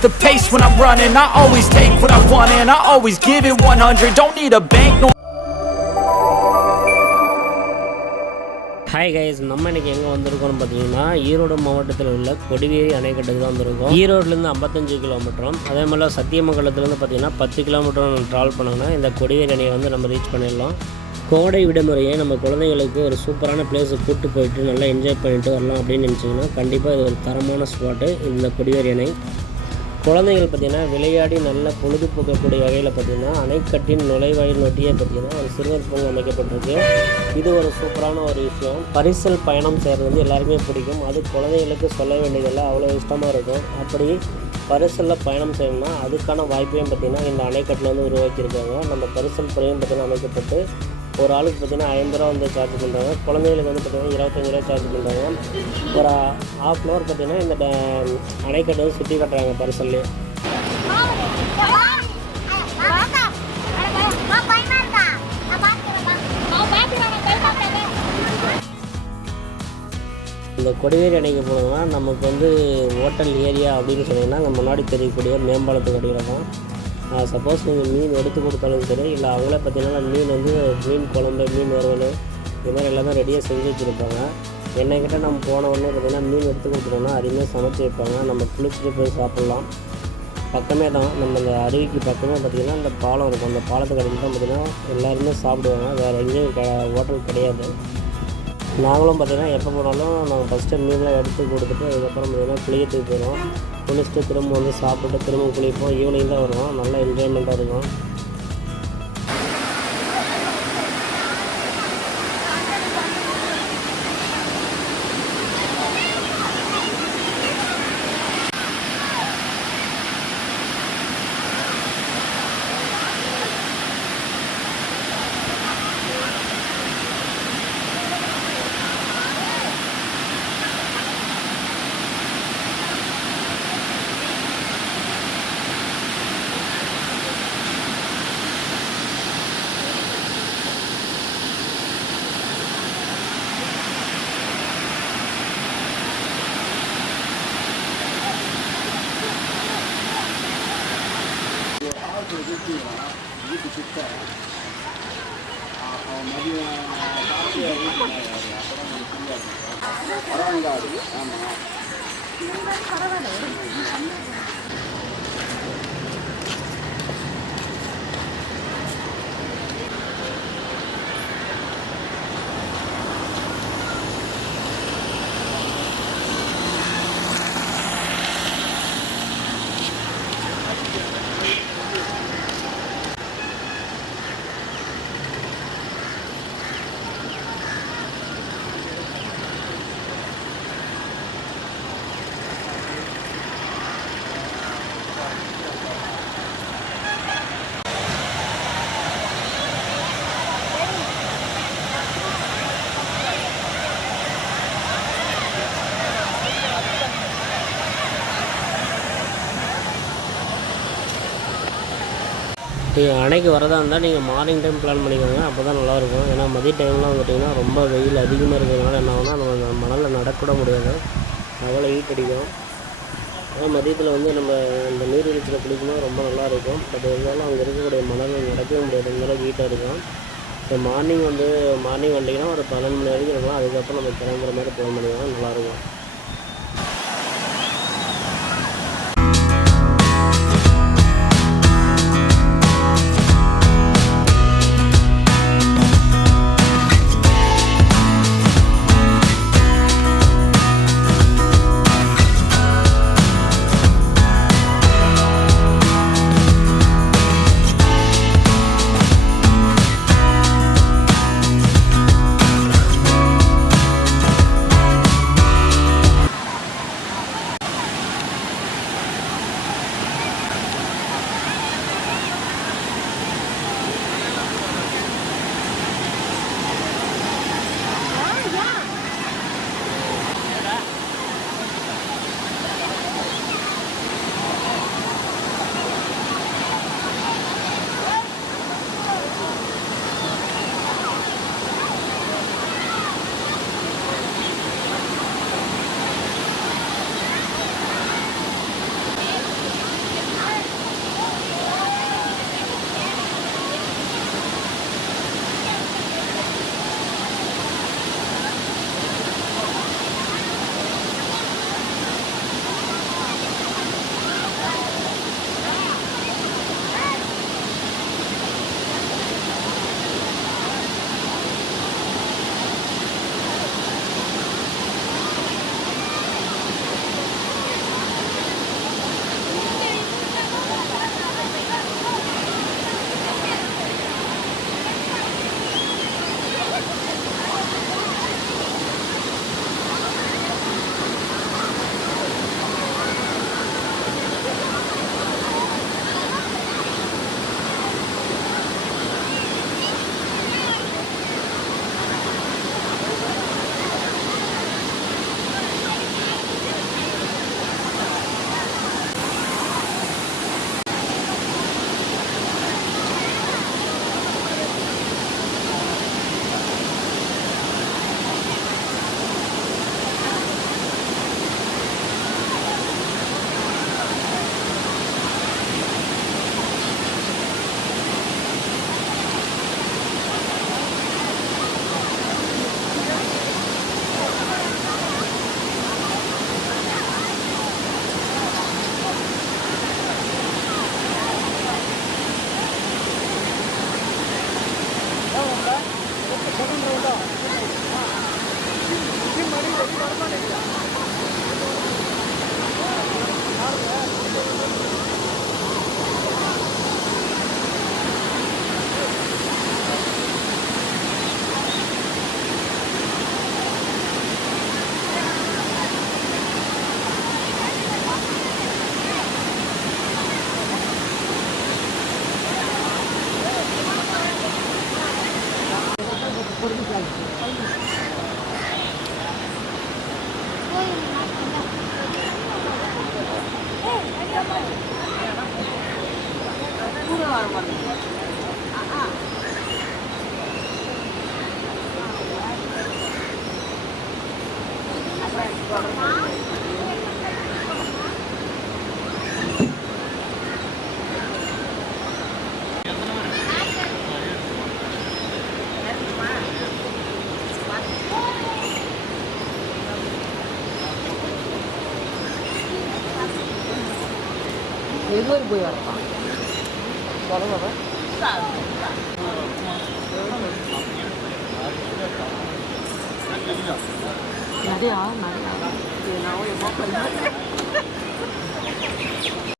set the pace when I'm running. I always take what I want and I always give it 100. Don't need a bank, no. Hi guys, நம்ம இன்றைக்கி எங்கே வந்திருக்கோம்னு பார்த்தீங்கன்னா ஈரோடு மாவட்டத்தில் உள்ள கொடிவேரி அணைக்கட்டுக்கு தான் வந்திருக்கோம். ஈரோடுலேருந்து 55 கிலோமீட்டரும், அதே மாதிரி சத்தியமங்கலத்துலேருந்து பார்த்தீங்கன்னா 10 கிலோமீட்டரும் நம்ம ட்ராவல் பண்ணோன்னா இந்த கொடிவேரி அணையை வந்து நம்ம ரீச் பண்ணிடலாம். கோடை விடுமுறையை நம்ம குழந்தைங்களுக்கு ஒரு சூப்பரான பிளேஸுக்கு கூப்பிட்டு போயிட்டு நல்லா என்ஜாய் பண்ணிட்டு வரலாம் அப்படின்னு நினச்சிங்கன்னா கண்டிப்பாக இது ஒரு தரமான ஸ்பாட்டு இந்த கொடிவேரி அணை. குழந்தைகள் பார்த்திங்கன்னா விளையாடி நல்ல பொழுதுபோக்கக்கூடிய வகையில் பார்த்திங்கன்னா அணைக்கட்டின் நுழைவாயில் நொட்டியே பார்த்திங்கன்னா ஒரு சிறுவர் பூங்கா அமைக்கப்பட்டிருக்கு. இது ஒரு சூப்பரான ஒரு விஷயம். பரிசல் பயணம் செய்கிறது வந்து எல்லாருமே பிடிக்கும். அது குழந்தைகளுக்கு சொல்ல வேண்டியதெல்லாம் அவ்வளோ இஷ்டமாக இருக்கும். அப்படி பரிசலில் பயணம் செய்யணும்னா அதுக்கான வாய்ப்பையும் பார்த்திங்கன்னா இந்த அணைக்கட்டில் வந்து உருவாக்கியிருக்காங்க. நம்ம பரிசல் துறையும் பார்த்திங்கன்னா அமைக்கப்பட்டு ஒரு ஆளுக்கு பார்த்திங்கன்னா 50 ரூபா வந்து சார்ஜ் பண்ணுறாங்க. குழந்தைகளுக்கு வந்து பார்த்திங்கன்னா 25 ரூபா சார்ஜ் பண்ணுறாங்க. ஒரு ½ அன் ஹவர் பார்த்திங்கன்னா இந்த அணைக்கட்டை வந்து சுற்றி காட்டுறாங்க பரிசல்லே. இந்த கொடிவேரி அணைக்கு போனோம்னா நமக்கு வந்து ஹோட்டல் ஏரியா அப்படின்னு சொன்னீங்கன்னா அங்கே முன்னாடி தெரியக்கூடிய மேம்பாலத்துக்கு அடியில் தான். சப்போஸ் நீங்கள் மீன் எடுத்து கொடுத்தாலும் சரி, இல்லை அவங்களே பார்த்தீங்கன்னா மீன் வந்து மீன் குழம்பு, மீன் வறுவல் இது மாதிரி எல்லாமே ரெடியாக செஞ்சு வச்சுருப்பாங்க. என்னைக்கிட்ட நம்ம போன உடனே பார்த்திங்கன்னா மீன் எடுத்து கொடுத்துட்டோம்னா அருமையாக சமைச்சு வைப்பாங்க. நம்ம குளிச்சுட்டு போய் சாப்பிட்லாம். பக்கமே தான், நம்ம இந்த அருவிக்கு பக்கமே பார்த்திங்கன்னா இந்த பாலம் இருக்கும். அந்த பாலத்துக்கு அடியில் தான் பார்த்திங்கன்னா எல்லாருமே சாப்பிடுவாங்க. வேறு எங்கேயும் ஹோட்டல் கிடையாது. நாங்களும் பார்த்திங்கன்னா எப்போ போனாலும் நாங்கள் ஃபஸ்ட்டு மீன்லாம் எடுத்து கொடுத்துட்டு அதுக்கப்புறம் பார்த்திங்கன்னா குளிக்கிறதுக்கு போயிடுவோம். குளிச்சுட்டு திரும்ப வந்து சாப்பிட்டு திரும்ப குளிப்போம். ஈவினிங் தான் வருவோம். நல்லா என்ஜாய்மெண்ட்டாக இருக்கும். நீங்கள் அணைக்கு வரதா இருந்தால் நீங்கள் மார்னிங் டைம் பிளான் பண்ணிக்கோங்க. அப்போ தான் நல்லாயிருக்கும். ஏன்னா மதிய டைம்லாம் வந்துட்டிங்கன்னா ரொம்ப வெயில் அதிகமாக இருக்கிறதுனால என்ன ஆகுனா நம்ம மணலில் நடக்கூட முடியாது. அவ்வளோ ஹீட் அடிக்கும். ஆனால் மதியத்தில் வந்து நம்ம இந்த நீர்வீழ்ச்சியில் குளிக்கும்போது ரொம்ப நல்லாயிருக்கும். பட் இருந்தாலும் அங்கே இருக்கக்கூடிய மணலில் நடக்கவே முடியாது, அந்தளவுக்கு ஹீட்டாக இருக்கும். இப்போ மார்னிங் வந்தீங்கன்னா ஒரு 12 மணி வரைக்கும் இருக்கும். அதுக்கப்புறம் நம்ம கிளம்புற மாதிரி போக முடியும். நல்லாயிருக்கும். எதுவரை போய் வரலாம் நிறையா நிறையா நான்